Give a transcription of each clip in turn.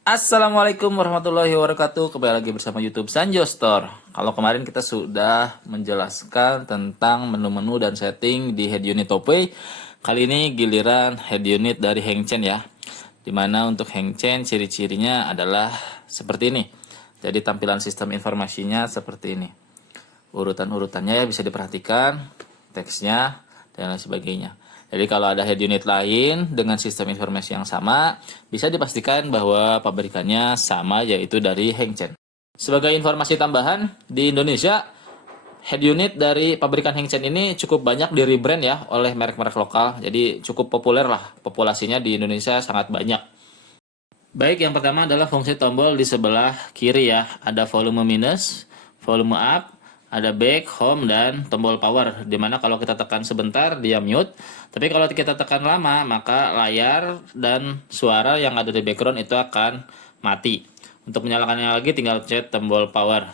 Assalamualaikum warahmatullahi wabarakatuh. Kembali lagi bersama YouTube Sanjo Store. Kalau kemarin kita sudah menjelaskan tentang menu-menu dan setting di head unit Topway, kali ini giliran head unit dari Hengchen ya. Dimana untuk Hengchen ciri-cirinya adalah seperti ini. Jadi tampilan sistem informasinya seperti ini. Urutan-urutannya ya bisa diperhatikan, teksnya dan lain sebagainya. Jadi kalau ada head unit lain dengan sistem informasi yang sama, bisa dipastikan bahwa pabrikannya sama, yaitu dari Hengchen. Sebagai informasi tambahan, di Indonesia head unit dari pabrikan Hengchen ini cukup banyak di rebrand ya oleh merek-merek lokal. Jadi cukup populer lah, populasinya di Indonesia sangat banyak. Baik, yang pertama adalah fungsi tombol di sebelah kiri ya. Ada volume minus, volume up, ada back, home, dan tombol power. Dimana kalau kita tekan sebentar, dia mute. Tapi kalau kita tekan lama, maka layar dan suara yang ada di background itu akan mati. Untuk menyalakannya lagi, tinggal pencet tombol power.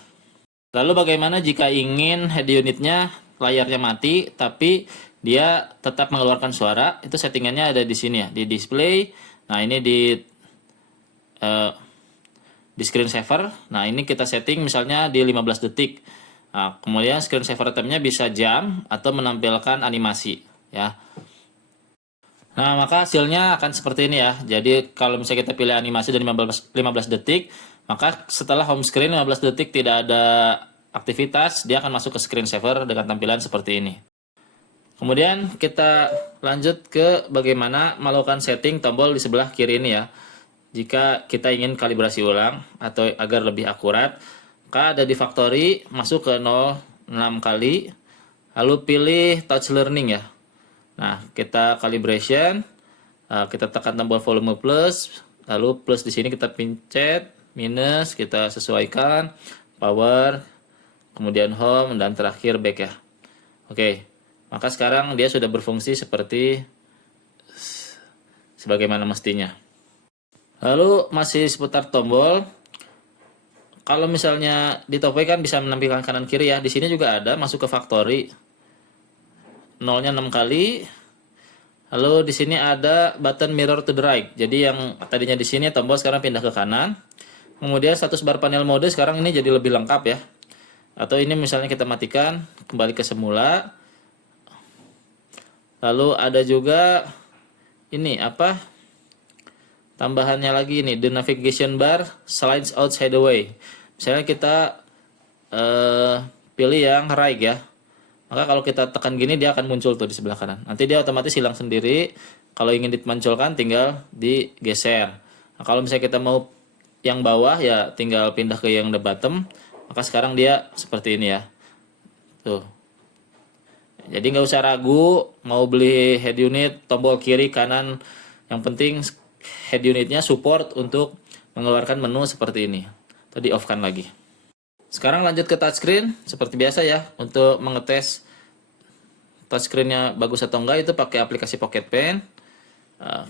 Lalu bagaimana jika ingin head unitnya layarnya mati, tapi dia tetap mengeluarkan suara? Itu settingannya ada di sini ya, di display. Nah, ini eh, di screen saver. Nah, ini kita setting misalnya di 15 detik. Nah, kemudian screen saver time-nya bisa jam atau menampilkan animasi ya. Nah, maka hasilnya akan seperti ini ya. Jadi kalau misalnya kita pilih animasi dari 15 detik, maka setelah home screen 15 detik tidak ada aktivitas, dia akan masuk ke screen saver dengan tampilan seperti ini. Kemudian kita lanjut ke bagaimana melakukan setting tombol di sebelah kiri ini ya. Jika kita ingin kalibrasi ulang atau agar lebih akurat, maka ada di factory, masuk ke 06 kali, lalu pilih touch learning ya. Nah, kita calibration, kita tekan tombol volume plus, lalu plus di sini kita pencet, minus kita sesuaikan, power, kemudian home, dan terakhir back ya. Oke, maka sekarang dia sudah berfungsi seperti sebagaimana mestinya. Lalu masih seputar tombol, kalau misalnya di Topway kan bisa menampilkan kanan kiri ya. Di sini juga ada, masuk ke factory. Nolnya 6 kali. Lalu di sini ada button mirror to the right. Jadi yang tadinya di sini tombol sekarang pindah ke kanan. Kemudian status bar panel mode sekarang ini jadi lebih lengkap ya. Atau ini misalnya kita matikan, kembali ke semula. Lalu ada juga ini apa? Tambahannya lagi ini, the navigation bar slides out away. Misalnya kita pilih yang right ya. Maka kalau kita tekan gini dia akan muncul tuh di sebelah kanan. Nanti dia otomatis hilang sendiri. Kalau ingin dimunculkan tinggal digeser. Nah, kalau misalnya kita mau yang bawah ya tinggal pindah ke yang the bottom. Maka sekarang dia seperti ini ya. Tuh. Jadi nggak usah ragu mau beli head unit tombol kiri kanan. Yang penting head unitnya support untuk mengeluarkan menu seperti ini. Tadi off kan lagi. Sekarang lanjut ke touchscreen seperti biasa ya. Untuk mengetes touchscreen-nya bagus atau enggak itu pakai aplikasi Pocket Pen.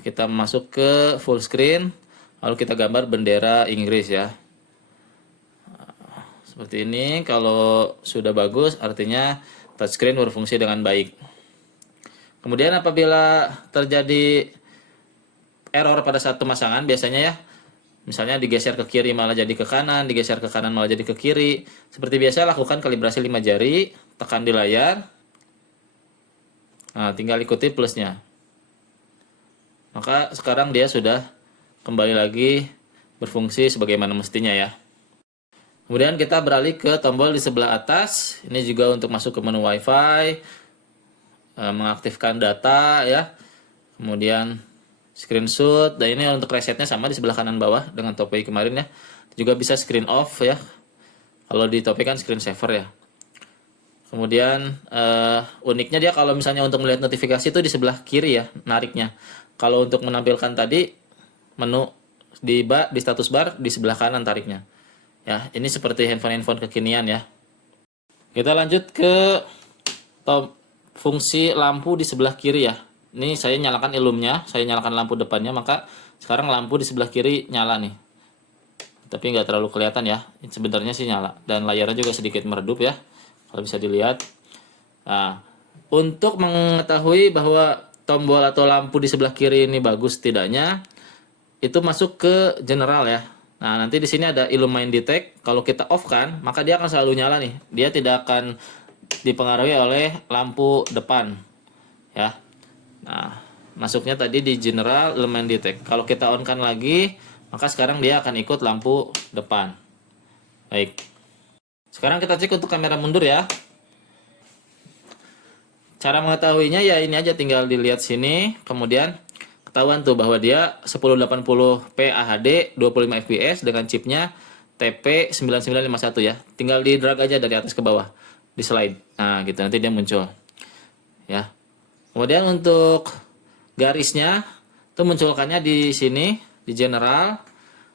Kita masuk ke full screen, lalu kita gambar bendera Inggris ya. Seperti ini. Kalau sudah bagus artinya touchscreen berfungsi dengan baik. Kemudian apabila terjadi error pada saat pemasangan biasanya ya, misalnya digeser ke kiri malah jadi ke kanan, digeser ke kanan malah jadi ke kiri. Seperti biasa lakukan kalibrasi 5 jari, tekan di layar. Nah, tinggal ikuti plusnya. Maka sekarang dia sudah kembali lagi berfungsi sebagaimana mestinya ya. Kemudian kita beralih ke tombol di sebelah atas. Ini juga untuk masuk ke menu WiFi, mengaktifkan data ya. Kemudian screenshot, dan ini untuk resetnya sama di sebelah kanan bawah dengan Topway kemarin ya. Juga bisa screen off ya. Kalau di Topway kan screen saver ya. Kemudian uniknya dia kalau misalnya untuk melihat notifikasi itu di sebelah kiri ya nariknya. Kalau untuk menampilkan tadi menu di status bar di sebelah kanan tariknya. Ya, ini seperti handphone kekinian ya. Kita lanjut ke fungsi lampu di sebelah kiri ya. Ini saya nyalakan ilumnya, saya nyalakan lampu depannya, maka sekarang lampu di sebelah kiri nyala nih. Tapi nggak terlalu kelihatan ya, sebenarnya sih nyala. Dan layarnya juga sedikit meredup ya, kalau bisa dilihat. Nah, untuk mengetahui bahwa tombol atau lampu di sebelah kiri ini bagus tidaknya, itu masuk ke general ya. Nah, nanti di sini ada Illumine Detect. Kalau kita off kan, maka dia akan selalu nyala nih. Dia tidak akan dipengaruhi oleh lampu depan ya. Nah, masuknya tadi di general Illumine Detect. Kalau kita on kan lagi, maka sekarang dia akan ikut lampu depan. Baik. Sekarang kita cek untuk kamera mundur ya. Cara mengetahuinya ya ini aja, tinggal dilihat sini, kemudian ketahuan tuh bahwa dia 1080p AHD 25 fps dengan chipnya TP9951 ya. Tinggal di drag aja dari atas ke bawah, di slide. Nah, gitu nanti dia muncul. Ya. Kemudian untuk garisnya tuh munculkannya di sini di general,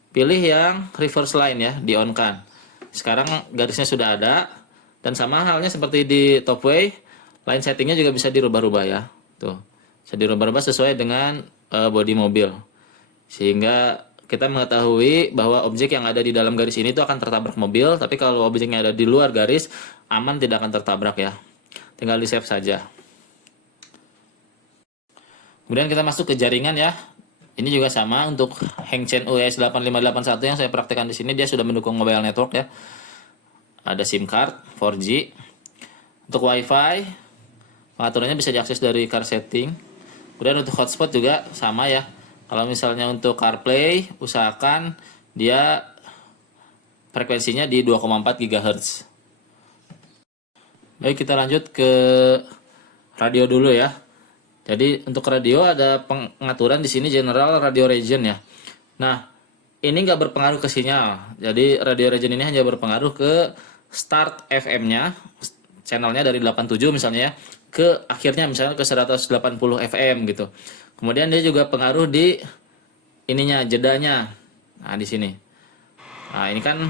pilih yang reverse line ya, di on kan. Sekarang garisnya sudah ada dan sama halnya seperti di Topway, line settingnya juga bisa dirubah-rubah ya. Tuh. Bisa dirubah-rubah sesuai dengan bodi mobil. Sehingga kita mengetahui bahwa objek yang ada di dalam garis ini tuh akan tertabrak mobil, tapi kalau objeknya ada di luar garis aman, tidak akan tertabrak ya. Tinggal di save saja. Kemudian kita masuk ke jaringan ya. Ini juga sama untuk Hengchen US 8581 yang saya praktekkan di sini, dia sudah mendukung mobile network ya. Ada SIM card 4G. Untuk WiFi pengaturannya bisa diakses dari car setting. Kemudian untuk hotspot juga sama ya. Kalau misalnya untuk CarPlay, usahakan dia frekuensinya di 2,4 GHz. Baik, kita lanjut ke radio dulu ya. Jadi untuk radio ada pengaturan di sini general radio region ya. Nah, ini nggak berpengaruh ke sinyal. Jadi radio region ini hanya berpengaruh ke start FM-nya, channelnya dari 87 misalnya ya, ke akhirnya misalnya ke 180 FM gitu. Kemudian dia juga pengaruh di ininya, jedanya. Nah, di sini. Nah, ini kan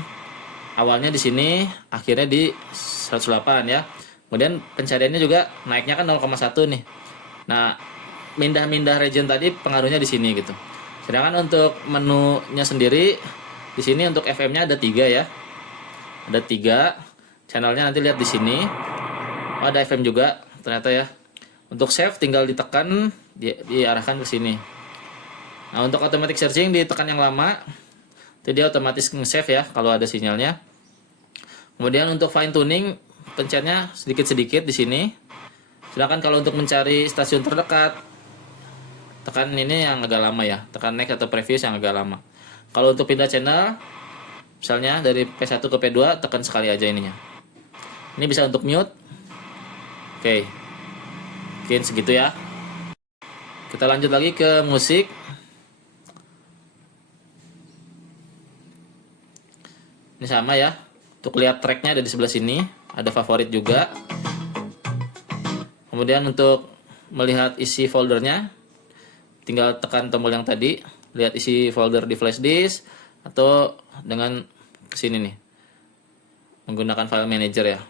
awalnya di sini, akhirnya di 108 ya. Kemudian pencariannya juga naiknya kan 0,1 nih. Nah, mindah-mindah region tadi pengaruhnya di sini gitu. Sedangkan untuk menunya sendiri di sini untuk FM-nya ada 3 ya. Ada 3 channelnya, nanti lihat di sini. Oh, ada FM juga ternyata ya. Untuk save tinggal ditekan, diarahkan ke sini. Nah, untuk automatic searching ditekan yang lama, jadi dia otomatis nge-save ya kalau ada sinyalnya. Kemudian untuk fine tuning, pencetnya sedikit-sedikit di sini. Sedangkan kalau untuk mencari stasiun terdekat, tekan ini yang agak lama ya, tekan next atau previous yang agak lama. Kalau untuk pindah channel, misalnya dari P1 ke P2, tekan sekali aja ininya. Ini bisa untuk mute. Oke, mungkin segitu ya. Kita lanjut lagi ke musik. Ini sama ya. Untuk lihat tracknya ada di sebelah sini. Ada favorit juga. Kemudian untuk melihat isi foldernya, tinggal tekan tombol yang tadi. Lihat isi folder di flash disk. Atau dengan kesini nih. Menggunakan file manager ya.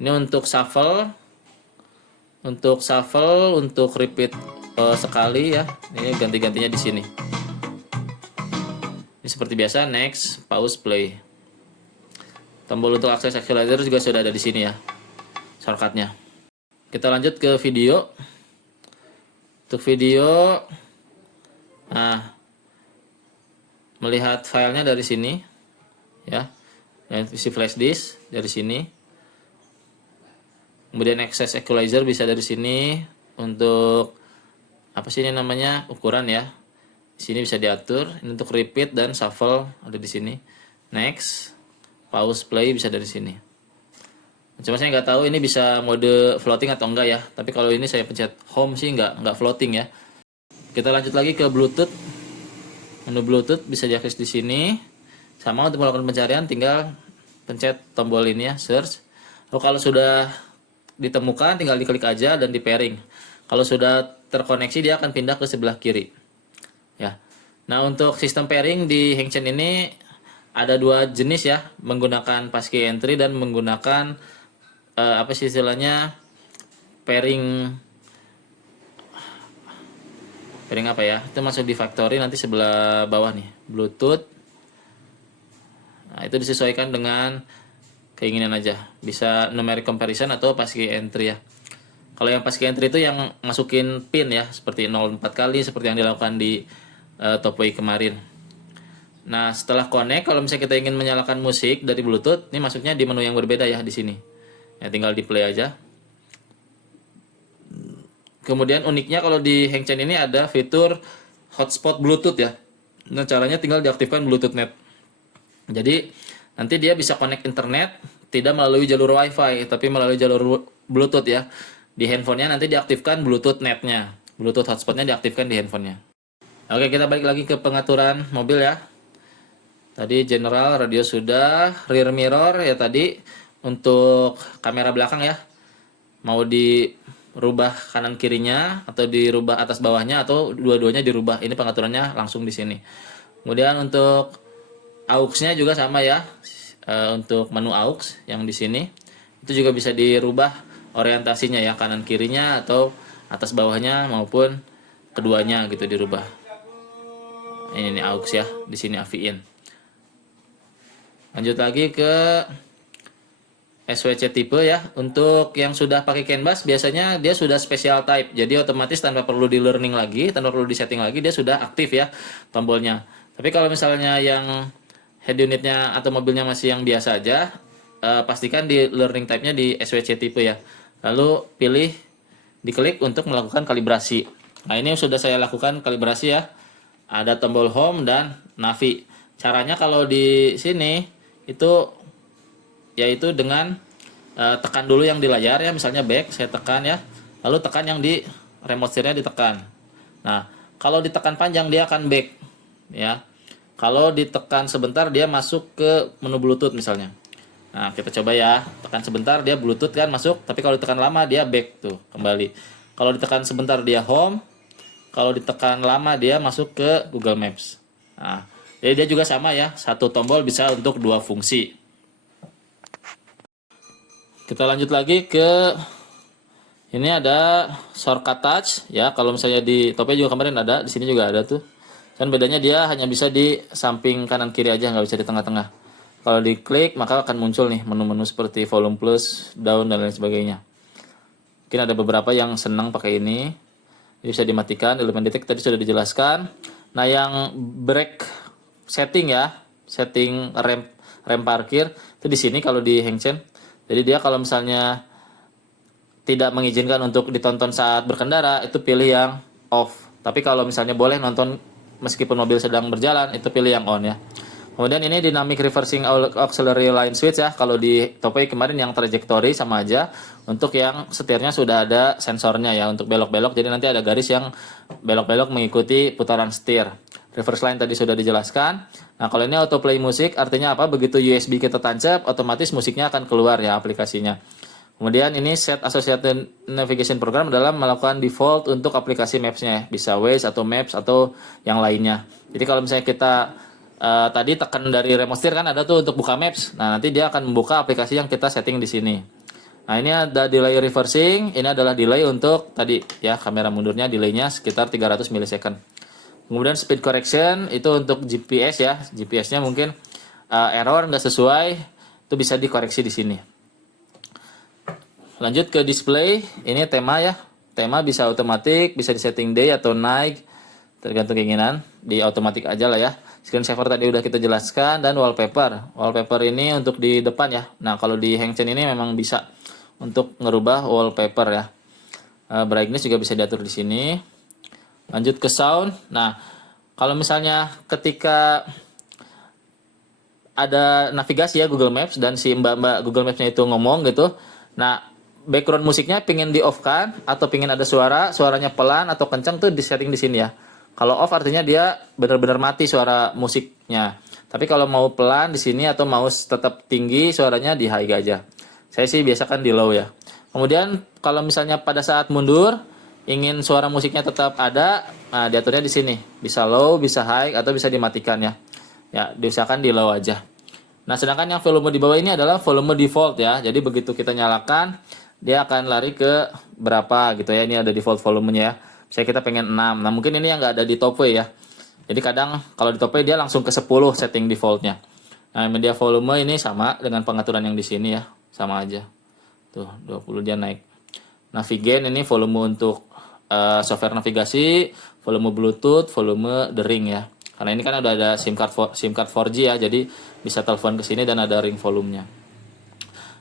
Ini untuk shuffle. Untuk repeat sekali ya. Ini ganti-gantinya di sini. Ini seperti biasa, next, pause, play. Tombol untuk akses equalizer juga sudah ada di sini ya, shortcutnya. Kita lanjut ke video. Untuk video, nah, melihat filenya dari sini, ya, dan isi flash disk dari sini. Kemudian access equalizer bisa dari sini. Untuk apa sih ini namanya, ukuran ya. Di sini bisa diatur. Ini untuk repeat dan shuffle ada di sini. Next, pause, play bisa dari sini. Cuma saya nggak tahu ini bisa mode floating atau enggak ya. Tapi kalau ini saya pencet home sih nggak floating ya. Kita lanjut lagi ke Bluetooth. Menu Bluetooth bisa diakses di sini. Sama untuk melakukan pencarian tinggal pencet tombol ini ya, search. Lalu kalau sudah ditemukan tinggal diklik aja dan di pairing. Kalau sudah terkoneksi dia akan pindah ke sebelah kiri. Ya. Nah, untuk sistem pairing di Hengchen ini ada 2 jenis ya, menggunakan passkey entry dan menggunakan apa sih istilahnya, pairing apa ya? Itu masuk di factory nanti sebelah bawah nih, Bluetooth. Nah, itu disesuaikan dengan keinginan aja. Bisa numeric comparison atau passkey entry ya. Kalau yang pas entry itu yang masukin pin ya, seperti 04 kali seperti yang dilakukan di Topway kemarin. Nah, setelah connect, kalau misalnya kita ingin menyalakan musik dari Bluetooth, ini masuknya di menu yang berbeda ya di sini. Ya, tinggal di play aja. Kemudian uniknya kalau di Hengchen ini ada fitur hotspot Bluetooth ya. Nah, caranya tinggal diaktifkan Bluetooth Net. Jadi, nanti dia bisa connect internet, tidak melalui jalur Wi-Fi, tapi melalui jalur Bluetooth ya. Di handphonenya nanti diaktifkan Bluetooth netnya, Bluetooth hotspotnya diaktifkan di handphonenya. Oke, kita balik lagi ke pengaturan mobil ya. Tadi general, radio sudah, rear mirror ya tadi. Untuk kamera belakang ya, mau dirubah kanan kirinya atau dirubah atas bawahnya atau dua-duanya dirubah. Ini pengaturannya langsung di sini. Kemudian untuk aux-nya juga sama ya. Untuk menu aux yang di sini itu juga bisa dirubah orientasinya ya, kanan kirinya atau atas bawahnya maupun keduanya gitu dirubah. Ini aux ya, di sini AVI in. Lanjut lagi ke SWC tipe ya. Untuk yang sudah pakai CAN bus biasanya dia sudah special type. Jadi otomatis tanpa perlu di learning lagi, tanpa perlu di setting lagi, dia sudah aktif ya tombolnya. Tapi kalau misalnya yang head unitnya atau mobilnya masih yang biasa aja, pastikan di learning type-nya di SWC tipe ya. Lalu pilih, diklik untuk melakukan kalibrasi. Nah, ini sudah saya lakukan kalibrasi ya. Ada tombol home dan navi. Caranya kalau di sini itu yaitu dengan tekan dulu yang di layar ya, misalnya back saya tekan ya. Lalu tekan yang di remote seatnya ditekan. Nah, kalau ditekan panjang dia akan back ya. Kalau ditekan sebentar dia masuk ke menu Bluetooth misalnya. Nah, kita coba ya. Tekan sebentar dia Bluetooth kan masuk, tapi kalau ditekan lama dia back tuh, kembali. Kalau ditekan sebentar dia home, kalau ditekan lama dia masuk ke Google Maps. Nah, jadi dia juga sama ya, satu tombol bisa untuk dua fungsi. Kita lanjut lagi ke ini ada shortcut touch ya. Kalau misalnya di Topway juga kemarin ada, di sini juga ada tuh. Dan bedanya dia hanya bisa di samping kanan kiri aja, nggak bisa di tengah-tengah. Kalau diklik maka akan muncul nih menu-menu seperti volume plus, down dan lain sebagainya. Mungkin ada beberapa yang senang pakai ini. Ini bisa dimatikan, elemen detect tadi sudah dijelaskan. Nah, yang brake setting ya, setting rem parkir itu di sini kalau di Hengchen. Jadi dia kalau misalnya tidak mengizinkan untuk ditonton saat berkendara, itu pilih yang off. Tapi kalau misalnya boleh nonton meskipun mobil sedang berjalan, itu pilih yang on ya. Kemudian ini dynamic reversing auxiliary line switch ya. Kalau di Topway kemarin yang trajectory sama aja. Untuk yang setirnya sudah ada sensornya ya untuk belok-belok. Jadi nanti ada garis yang belok-belok mengikuti putaran setir. Reverse line tadi sudah dijelaskan. Nah, kalau ini autoplay musik artinya apa? Begitu USB kita tancap, otomatis musiknya akan keluar ya aplikasinya. Kemudian ini set associated navigation program adalah melakukan default untuk aplikasi Maps-nya. Bisa Waze atau Maps atau yang lainnya. Jadi kalau misalnya kita tadi tekan dari remote steer kan ada tuh untuk buka Maps. Nah, nanti dia akan membuka aplikasi yang kita setting di sini. Nah, ini ada delay reversing. Ini adalah delay untuk tadi ya kamera mundurnya delaynya sekitar 300 milisecond. Kemudian speed correction itu untuk GPS ya. GPS-nya mungkin error nggak sesuai, itu bisa dikoreksi di sini. Lanjut ke display. Ini tema ya. Tema bisa otomatis, bisa di setting day atau night, tergantung keinginan. Di otomatis aja lah ya. Screen saver tadi udah kita jelaskan, dan wallpaper. Wallpaper ini untuk di depan ya. Nah, kalau di Hengchen ini memang bisa untuk ngerubah wallpaper ya. Brightness juga bisa diatur di sini. Lanjut ke sound. Nah, kalau misalnya ketika ada navigasi ya Google Maps dan si mbak-mbak Google Maps-nya itu ngomong gitu. Nah, background musiknya pingin di off kan atau pingin ada suaranya pelan atau kencang tuh di setting di sini ya. Kalau off artinya dia benar-benar mati suara musiknya. Tapi kalau mau pelan di sini atau mau tetap tinggi suaranya di high aja. Saya sih biasakan di low ya. Kemudian kalau misalnya pada saat mundur ingin suara musiknya tetap ada, nah diaturnya di sini. Bisa low, bisa high atau bisa dimatikan ya. Ya, diusahakan di low aja. Nah, sedangkan yang volume di bawah ini adalah volume default ya. Jadi begitu kita nyalakan, dia akan lari ke berapa gitu ya. Ini ada default volumenya ya. Saya kita pengen 6. Nah, mungkin ini yang nggak ada di Topway ya. Jadi kadang kalau di Topway dia langsung ke 10 setting defaultnya. Nah, media volume ini sama dengan pengaturan yang di sini ya. Sama aja. Tuh, 20 dia naik. Navigain ini volume untuk software navigasi, volume Bluetooth, volume the ring ya. Karena ini kan udah ada SIM card 4G ya, jadi bisa telepon ke sini dan ada ring volumenya.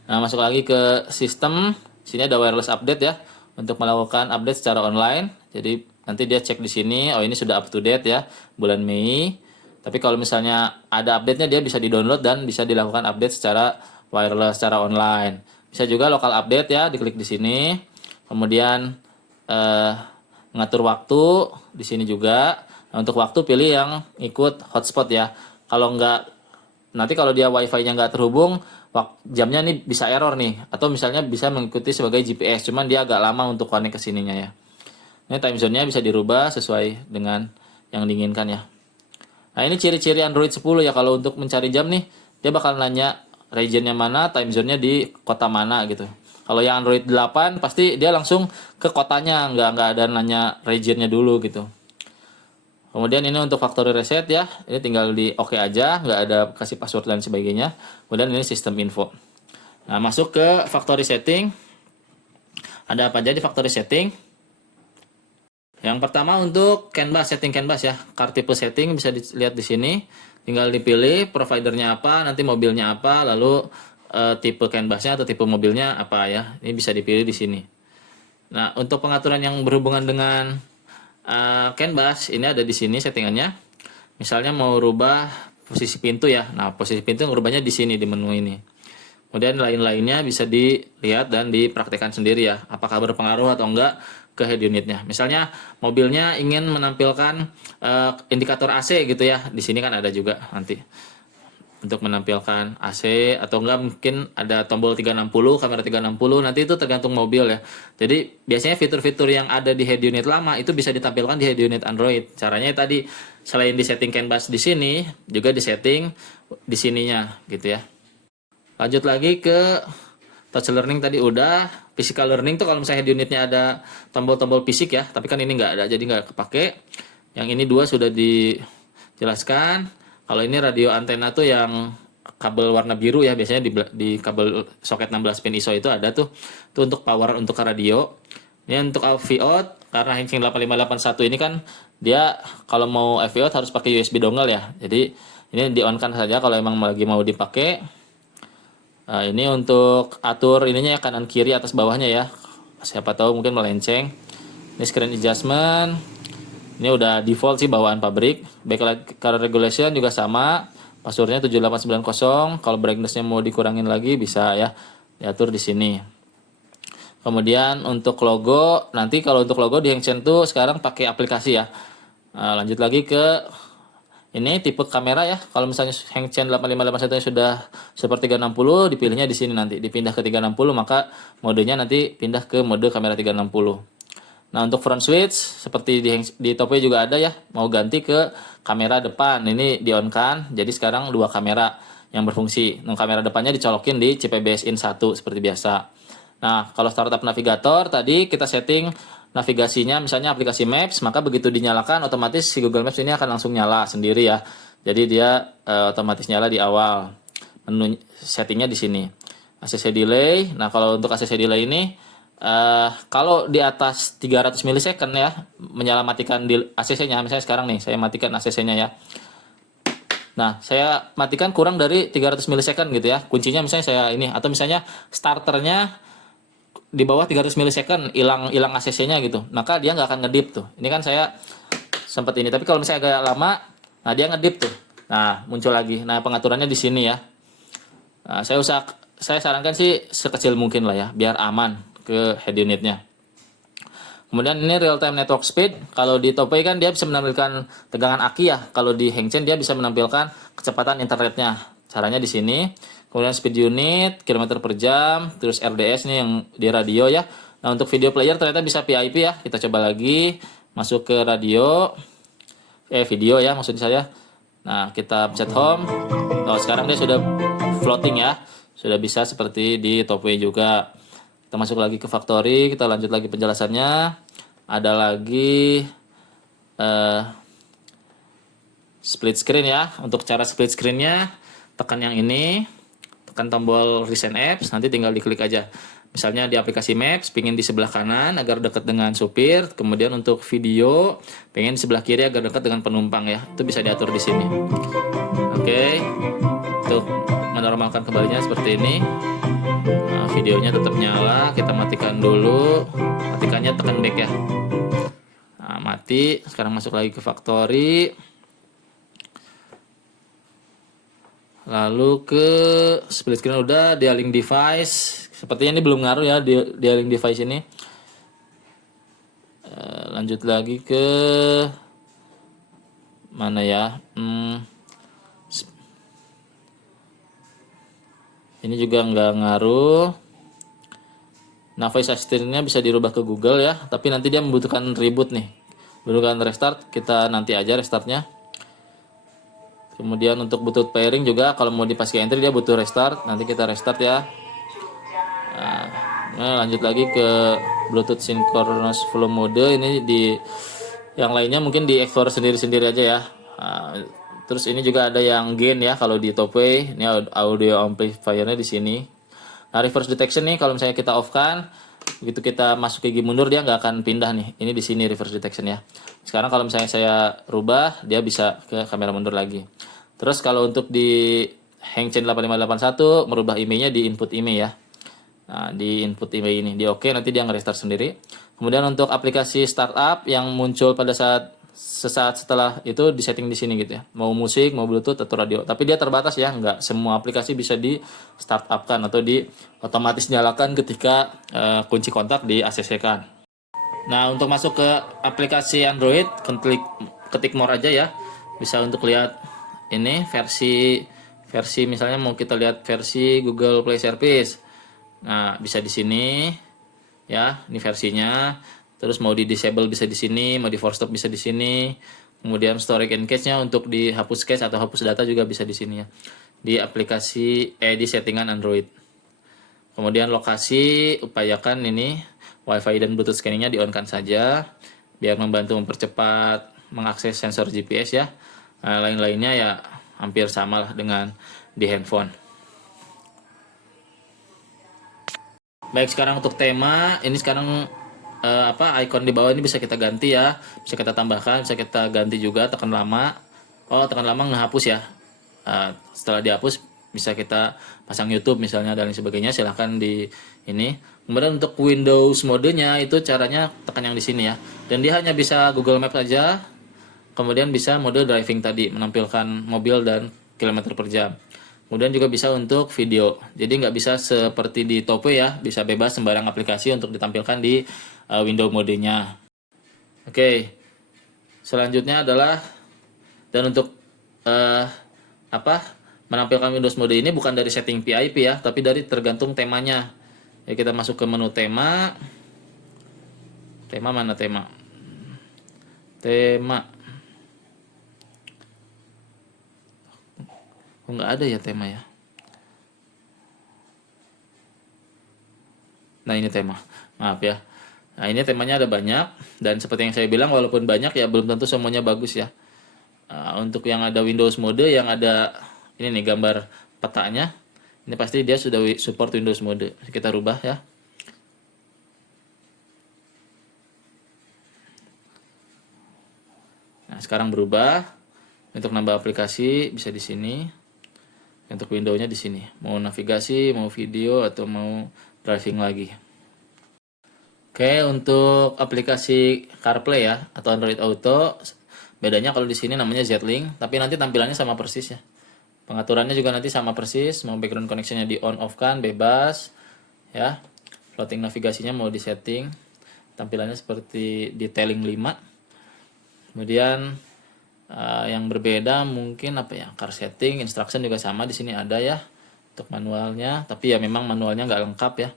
Nah, masuk lagi ke sistem. Sini ada wireless update ya untuk melakukan update secara online. Jadi nanti dia cek di sini, oh ini sudah up to date ya, bulan Mei. Tapi kalau misalnya ada update-nya dia bisa di-download dan bisa dilakukan update secara wireless secara online. Bisa juga lokal update ya, diklik di sini. Kemudian mengatur waktu di sini juga. Nah, untuk waktu pilih yang ikut hotspot ya. Kalau nanti kalau dia wifi-nya nggak terhubung, jamnya nih bisa error nih. Atau misalnya bisa mengikuti sebagai GPS, cuman dia agak lama untuk connect ke sininya ya. Ini time zone-nya bisa dirubah sesuai dengan yang diinginkan ya. Nah, ini ciri-ciri Android 10 ya. Kalau untuk mencari jam nih, dia bakal nanya regionnya mana, time zone-nya di kota mana gitu. Kalau yang Android 8 pasti dia langsung ke kotanya, nggak ada nanya regionnya dulu gitu. Kemudian ini untuk factory reset ya, ini tinggal di oke aja, nggak ada kasih password dan sebagainya. Kemudian ini sistem info. Nah, masuk ke factory setting. Ada apa aja di factory setting? Yang pertama untuk CAN bus, setting CAN bus ya. Card tipe setting bisa dilihat di sini. Tinggal dipilih providernya apa, nanti mobilnya apa, lalu tipe CAN busnya atau tipe mobilnya apa ya. Ini bisa dipilih di sini. Nah, untuk pengaturan yang berhubungan dengan CAN bus, ini ada di sini settingannya. Misalnya mau rubah posisi pintu ya. Nah, posisi pintu ngerubahnya di sini di menu ini. Kemudian lain-lainnya bisa dilihat dan dipraktekkan sendiri ya. Apakah berpengaruh atau enggak ke head unitnya. Misalnya mobilnya ingin menampilkan indikator AC gitu ya. Di sini kan ada juga nanti untuk menampilkan AC atau enggak mungkin ada tombol 360, kamera 360, nanti itu tergantung mobil ya. Jadi biasanya fitur-fitur yang ada di head unit lama itu bisa ditampilkan di head unit Android. Caranya tadi selain di setting CAN bus di sini, juga di setting di sininya gitu ya. Lanjut lagi ke touch learning tadi udah. Physical learning tuh kalau misalnya head unitnya ada tombol-tombol fisik ya, tapi kan ini nggak ada jadi nggak kepake. Yang ini dua sudah dijelaskan. Kalau ini radio antena tuh yang kabel warna biru ya, biasanya di kabel soket 16 pin ISO itu ada tuh. Itu untuk power untuk ke radio. Ini untuk VOUT, karena Henshin 8581 ini kan dia kalau mau VOUT harus pakai USB dongle ya. Jadi ini di on kan saja kalau emang lagi mau dipakai. Nah, ini untuk atur ininya ya, kanan kiri atas bawahnya ya. Siapa tahu mungkin melenceng. Ini screen adjustment. Ini udah default sih bawaan pabrik. Backlight color regulation juga sama. Passwordnya 7890. Kalau brightness-nya mau dikurangin lagi bisa ya. Diatur di sini. Kemudian untuk logo, nanti kalau untuk logo di Hengchen tuh sekarang pakai aplikasi ya. Nah, lanjut lagi ke ini tipe kamera ya. Kalau misalnya Hengchen 8581 sudah seperti 360, dipilihnya di sini nanti. Dipindah ke 360, maka modenya nanti pindah ke mode kamera 360. Nah, untuk front switch seperti di Topee juga ada ya. Mau ganti ke kamera depan. Ini di-on-kan. Jadi sekarang dua kamera yang berfungsi. Nah, kamera depannya dicolokin di CPBS in 1 seperti biasa. Nah, kalau startup navigator tadi kita setting navigasinya misalnya aplikasi Maps, maka begitu dinyalakan otomatis si Google Maps ini akan langsung nyala sendiri ya. Jadi dia otomatis nyala di awal. Menu settingnya di sini. ACC delay. Nah, kalau untuk ACC delay ini kalau di atas 300 milisecond ya menyala matikan di ACC-nya. Misalnya sekarang nih saya matikan ACC-nya ya. Nah, saya matikan kurang dari 300 milisecond gitu ya. Kuncinya misalnya saya ini atau misalnya starternya di bawah 300 milisecond hilang ACC-nya gitu. Maka dia nggak akan ngedip tuh. Ini kan saya sempat ini, tapi kalau misalnya agak lama, nah dia ngedip tuh. Nah, muncul lagi. Nah, pengaturannya di sini ya. Nah, saya sarankan sih sekecil mungkin lah ya, biar aman ke head unitnya. Kemudian ini real time network speed. Kalau di Topee kan dia bisa menampilkan tegangan aki ya. Kalau di Hengchen dia bisa menampilkan kecepatan internetnya. Caranya di sini. Kemudian speed unit, kilometer per jam, terus RDS nih yang di radio ya. Nah, untuk video player ternyata bisa PIP ya. Kita coba lagi masuk ke radio. Video ya maksud saya. Nah, kita pencet home. Oh, sekarang dia sudah floating ya. Sudah bisa seperti di Topee juga. Kita masuk lagi ke factory, kita lanjut lagi penjelasannya. Ada lagi split screen ya. Untuk cara split screennya, tekan yang ini, tekan tombol recent apps, nanti tinggal diklik aja. Misalnya di aplikasi Maps, pengen di sebelah kanan agar dekat dengan supir. Kemudian untuk video, pengen di sebelah kiri agar dekat dengan penumpang ya. Itu bisa diatur di sini. Oke, untuk menormalkan kembalinya seperti ini. Nah, videonya tetap nyala, kita matikan dulu. Matikannya tekan back ya. Nah, mati. Sekarang masuk lagi ke factory. Lalu ke split screen udah, dialing device. Sepertinya ini belum ngaruh ya dialing device ini. Lanjut lagi ke mana ya? Ini juga nggak ngaruh. Nah, voice assistant-nya bisa dirubah ke Google ya, tapi nanti dia membutuhkan reboot nih. Membutuhkan restart, kita nanti aja restartnya. Kemudian untuk Bluetooth pairing juga kalau mau dipakai entry dia butuh restart, nanti kita restart ya. Nah, lanjut lagi ke Bluetooth synchronous flow mode. Ini di yang lainnya mungkin di Explorer sendiri-sendiri aja ya. Terus ini juga ada yang gain ya kalau di Topway. Ini audio amplifiernya di sini. Nah, reverse detection nih kalau misalnya kita off kan, begitu kita masuk ke gigi mundur dia nggak akan pindah nih. Ini di sini reverse detection ya. Sekarang kalau misalnya saya rubah, dia bisa ke kamera mundur lagi. Terus kalau untuk di Hengchen 8581 merubah IMEI-nya di input IMEI ya. Nah, di input IMEI ini di oke, nanti dia nge-restart sendiri. Kemudian untuk aplikasi startup yang muncul pada sesaat setelah itu di setting di sini gitu ya. Mau musik, mau Bluetooth atau radio. Tapi dia terbatas ya, nggak semua aplikasi bisa di startup kan atau di otomatis nyalakan ketika kunci kontak di ACC kan. Nah, untuk masuk ke aplikasi Android, ketik more aja ya. Bisa untuk lihat ini versi misalnya mau kita lihat versi Google Play Service. Nah, bisa di sini ya, ini versinya. Terus mau di disable bisa di sini, mau di force stop bisa di sini. Kemudian storage and cache-nya untuk dihapus cache atau hapus data juga bisa di sini ya. Di aplikasi di settingan Android. Kemudian lokasi upayakan ini Wi-Fi dan Bluetooth scanningnya di-on-kan saja biar membantu mempercepat mengakses sensor GPS ya. Nah, lain-lainnya ya hampir sama lah dengan di handphone. Baik, sekarang untuk tema, ini sekarang icon di bawah ini bisa kita ganti ya, bisa kita tambahkan, bisa kita ganti juga, tekan lama. Oh, tekan lama ngehapus ya. Setelah dihapus bisa kita pasang YouTube misalnya dan lain sebagainya, silahkan di ini. Kemudian untuk Windows modenya itu caranya tekan yang di sini ya. Dan dia hanya bisa Google Maps aja. Kemudian bisa mode driving tadi, menampilkan mobil dan kilometer per jam. Kemudian juga bisa untuk video. Jadi nggak bisa seperti di Topway ya, bisa bebas sembarang aplikasi untuk ditampilkan di window modenya. Oke. Selanjutnya adalah dan untuk menampilkan Windows mode ini bukan dari setting PIP ya, tapi dari tergantung temanya. Ya, kita masuk ke menu tema. Tema mana tema? Tema. Oh, nggak ada ya tema ya. Nah, ini tema. Maaf ya. Nah, ini temanya ada banyak. Dan seperti yang saya bilang, walaupun banyak ya belum tentu semuanya bagus ya. Untuk yang ada Windows mode, yang ada ini nih gambar petanya. Ini pasti dia sudah support Windows mode. Kita rubah ya. Nah, sekarang berubah. Untuk nambah aplikasi bisa di sini. Untuk window-nya di sini. Mau navigasi, mau video, atau mau driving lagi. Oke, untuk aplikasi CarPlay ya atau Android Auto, bedanya kalau di sini namanya Z-Link, tapi nanti tampilannya sama persis ya. Pengaturannya juga nanti sama persis, mau background connection-nya di on off kan bebas ya. Floating navigasinya mau di setting. Tampilannya seperti detailing 5. Kemudian yang berbeda mungkin apa ya, car setting, instruction juga sama di sini ada ya untuk manualnya, tapi ya memang manualnya nggak lengkap ya.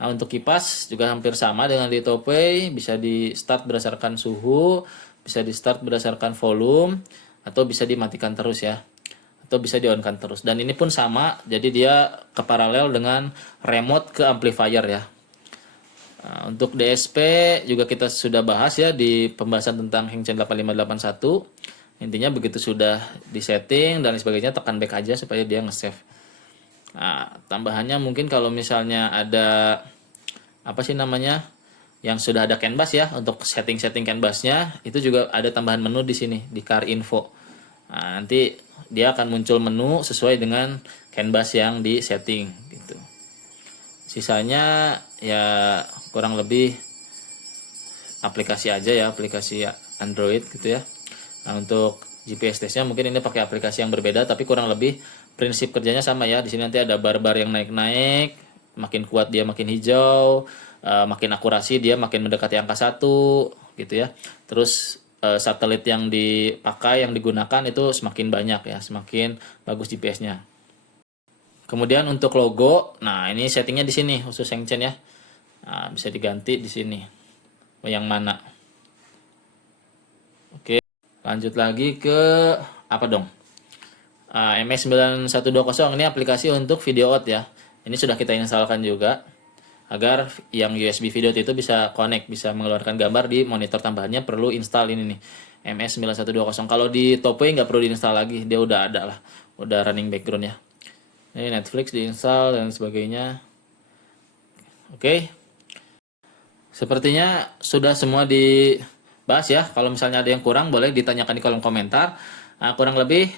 Nah, untuk kipas juga hampir sama dengan di Topway, bisa di start berdasarkan suhu, bisa di start berdasarkan volume, atau bisa dimatikan terus ya, atau bisa di on kan terus. Dan ini pun sama, jadi dia keparalel dengan remote ke amplifier ya. Nah, untuk DSP juga kita sudah bahas ya di pembahasan tentang Hengchen 8581. Intinya begitu sudah di setting dan sebagainya, tekan back aja supaya dia nge-save. Nah, tambahannya mungkin kalau misalnya ada apa sih namanya, yang sudah ada canvas ya, untuk setting-setting canvasnya itu juga ada tambahan menu di sini di car info. Nah, nanti dia akan muncul menu sesuai dengan canvas yang di setting gitu. Sisanya ya kurang lebih aplikasi aja ya, aplikasi Android gitu ya. Nah, untuk GPS testnya mungkin ini pakai aplikasi yang berbeda, tapi kurang lebih prinsip kerjanya sama ya. Di sini nanti ada bar-bar yang naik-naik, makin kuat dia makin hijau, makin akurasi dia makin mendekati angka 1 gitu ya. Terus satelit yang dipakai, yang digunakan itu semakin banyak ya, semakin bagus GPS-nya. Kemudian untuk logo, nah ini settingnya di sini khusus Hengchen ya. Nah, bisa diganti di sini. Mau yang mana? Oke, lanjut lagi ke apa dong? MS9120 ini aplikasi untuk video out ya. Ini sudah kita instalkan juga agar yang USB video itu bisa connect, bisa mengeluarkan gambar di monitor tambahannya, perlu install ini nih. MS9120. Kalau di Topway nggak perlu diinstal lagi, dia udah ada lah, udah running background ya. Ini Netflix diinstal dan sebagainya. Oke. Sepertinya sudah semua dibahas ya. Kalau misalnya ada yang kurang boleh ditanyakan di kolom komentar. Nah, kurang lebih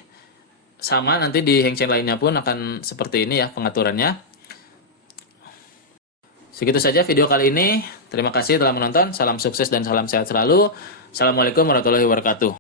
sama nanti di Hengchen lainnya pun akan seperti ini ya pengaturannya. Segitu saja video kali ini. Terima kasih telah menonton. Salam sukses dan salam sehat selalu. Assalamualaikum warahmatullahi wabarakatuh.